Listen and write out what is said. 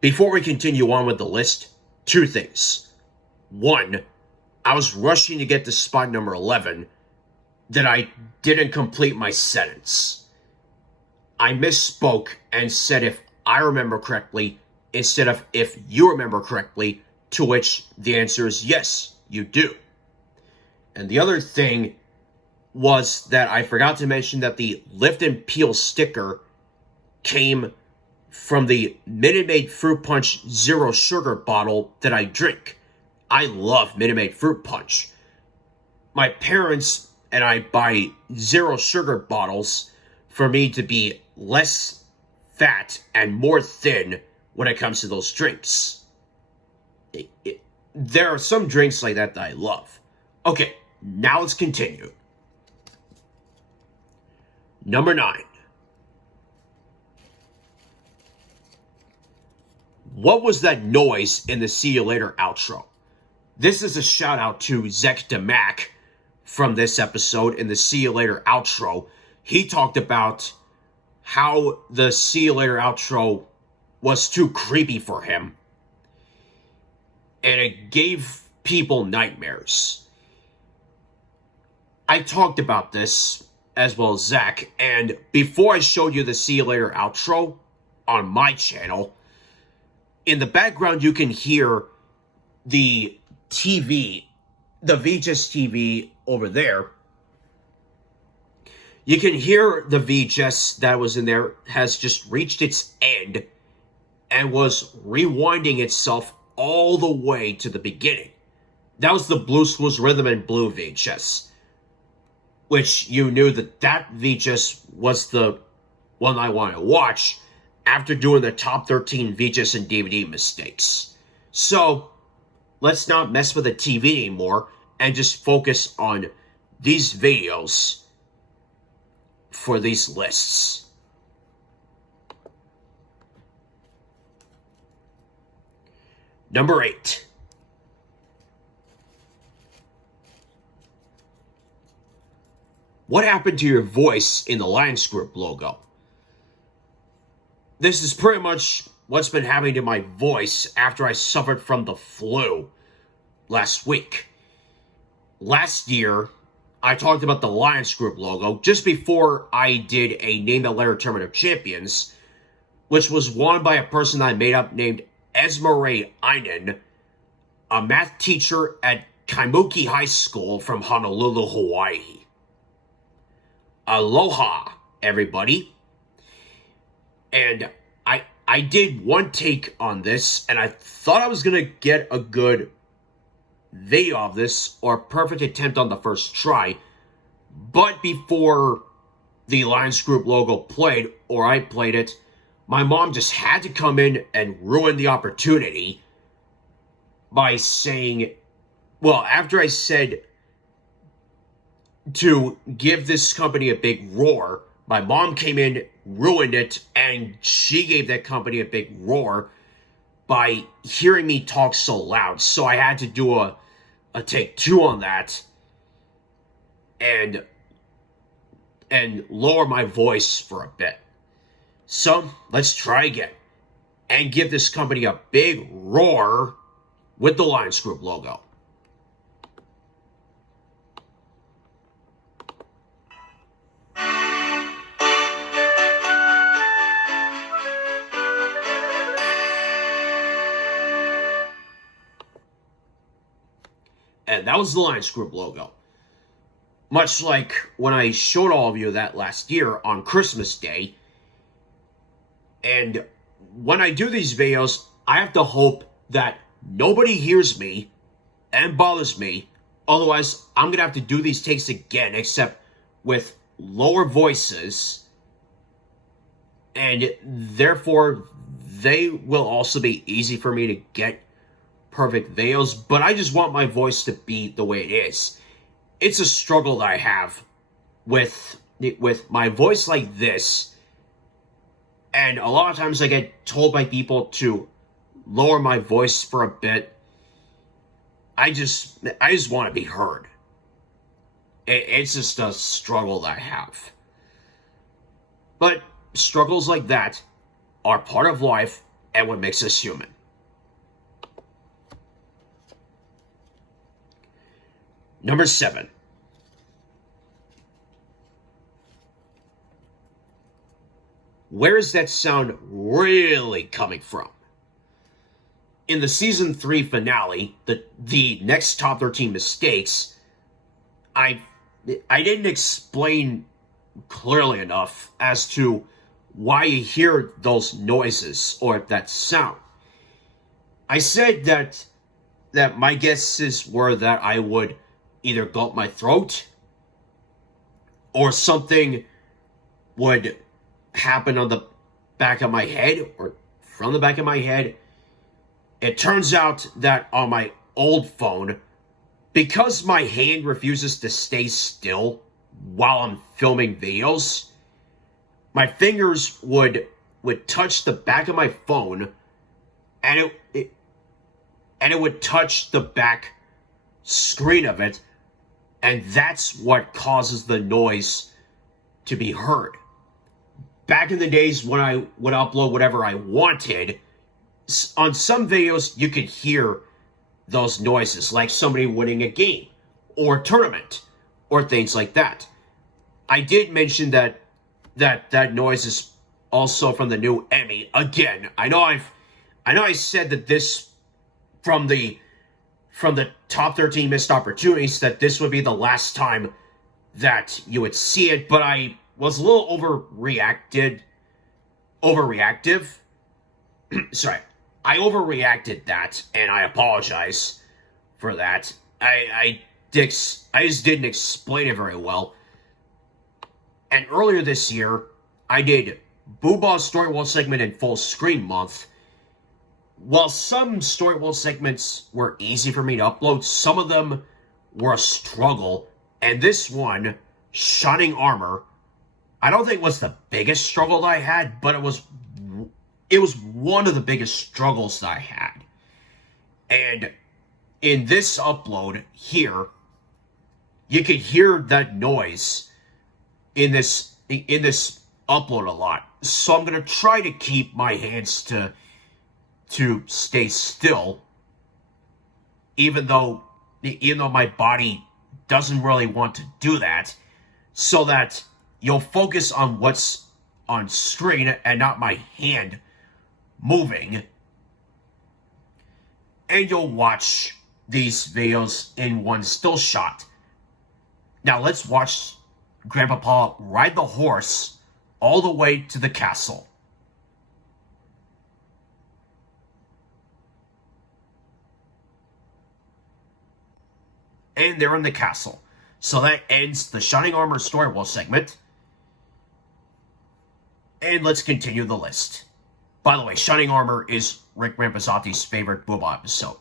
Before we continue on with the list, two things. One, I was rushing to get to spot number 11 that I didn't complete my sentence. I misspoke and said if I remember correctly instead of if you remember correctly, to which the answer is yes, you do. And the other thing was that I forgot to mention that the Lift and Peel sticker came from the Minute Maid Fruit Punch Zero Sugar bottle that I drink. I love Minute Maid Fruit Punch. My parents and I buy zero sugar bottles for me to be less fat and more thin when it comes to those drinks. There are some drinks like that I love. Okay, now let's continue. Number 9. What was that noise in the See You Later outro? This is a shout out to Zach DeMack from this episode in the See You Later outro. He talked about how the See You Later outro was too creepy for him. And it gave people nightmares. I talked about this as well as Zach. And before I showed you the See You Later outro on my channel, in the background you can hear the TV, the VHS TV over there. You can hear the VHS that was in there has just reached its end and was rewinding itself all the way to the beginning. That was the Blue's Clues Rhythm and Blue VHS, which you knew that VHS was the one I wanted to watch after doing the top 13 VHS and DVD mistakes. So, let's not mess with the TV anymore and just focus on these videos for these lists. Number 8. What happened to your voice in the Lions Group logo? This is pretty much what's been happening to my voice after I suffered from the flu last week. Last year, I talked about the Lions Group logo just before I did a Name That Letter Tournament of Champions, which was won by a person I made up named Esmeralda Einen, a math teacher at Kaimuki High School from Honolulu, Hawaii. Aloha, everybody. And I did one take on this, and I thought I was going to get a good video of this, or a perfect attempt on the first try. But before the Lions Group logo played, or I played it, my mom just had to come in and ruin the opportunity by saying, well, after I said to give this company a big roar, my mom came in, ruined it, and she gave that company a big roar by hearing me talk so loud. So I had to do a take 2 on that and lower my voice for a bit. So let's try again and give this company a big roar with the Lions Group logo. And that was the Lions Group logo. Much like when I showed all of you that last year on Christmas Day. And when I do these videos, I have to hope that nobody hears me and bothers me. Otherwise, I'm going to have to do these takes again, except with lower voices. And therefore, they will also be easy for me to get perfect videos, but I just want my voice to be the way it is. It's a struggle that I have with my voice like this, and a lot of times I get told by people to lower my voice for a bit. I just want to be heard. It's just a struggle that I have. But struggles like that are part of life, and what makes us human. Number 7. Where is that sound really coming from? In the season 3 finale, the next top 13 mistakes, I didn't explain clearly enough as to why you hear those noises or that sound. I said that my guesses were that I would either gulp my throat or something would happen on the back of my head or from the back of my head. It turns out that on my old phone, because my hand refuses to stay still while I'm filming videos, my fingers would touch the back of my phone, and it would touch the back screen of it, and that's what causes the noise to be heard. Back in the days when I would upload whatever I wanted, on some videos you could hear those noises, like somebody winning a game or a tournament or things like that. I did mention that noise is also from the new Emmy. Again, I know I said that this from the top 13 missed opportunities, that this would be the last time that you would see it, but I was a little overreactive. Sorry, I overreacted that, and I apologize for that. I just didn't explain it very well. And earlier this year, I did Booba's Story Wall segment in Full Screen Month. While some Story Wall segments were easy for me to upload, some of them were a struggle. And this one, Shining Armor, I don't think was the biggest struggle that I had, but it was one of the biggest struggles that I had. And in this upload here, you could hear that noise in this upload a lot. So I'm gonna try to keep my hands to stay still, even though my body doesn't really want to do that, so that you'll focus on what's on screen and not my hand moving. And you'll watch these videos in one still shot. Now let's watch Grandpa Paul ride the horse all the way to the castle. And they're in the castle. So that ends the Shining Armor Story Wall segment. And let's continue the list. By the way, Shining Armor is Rick Rampazotti's favorite Booba episode.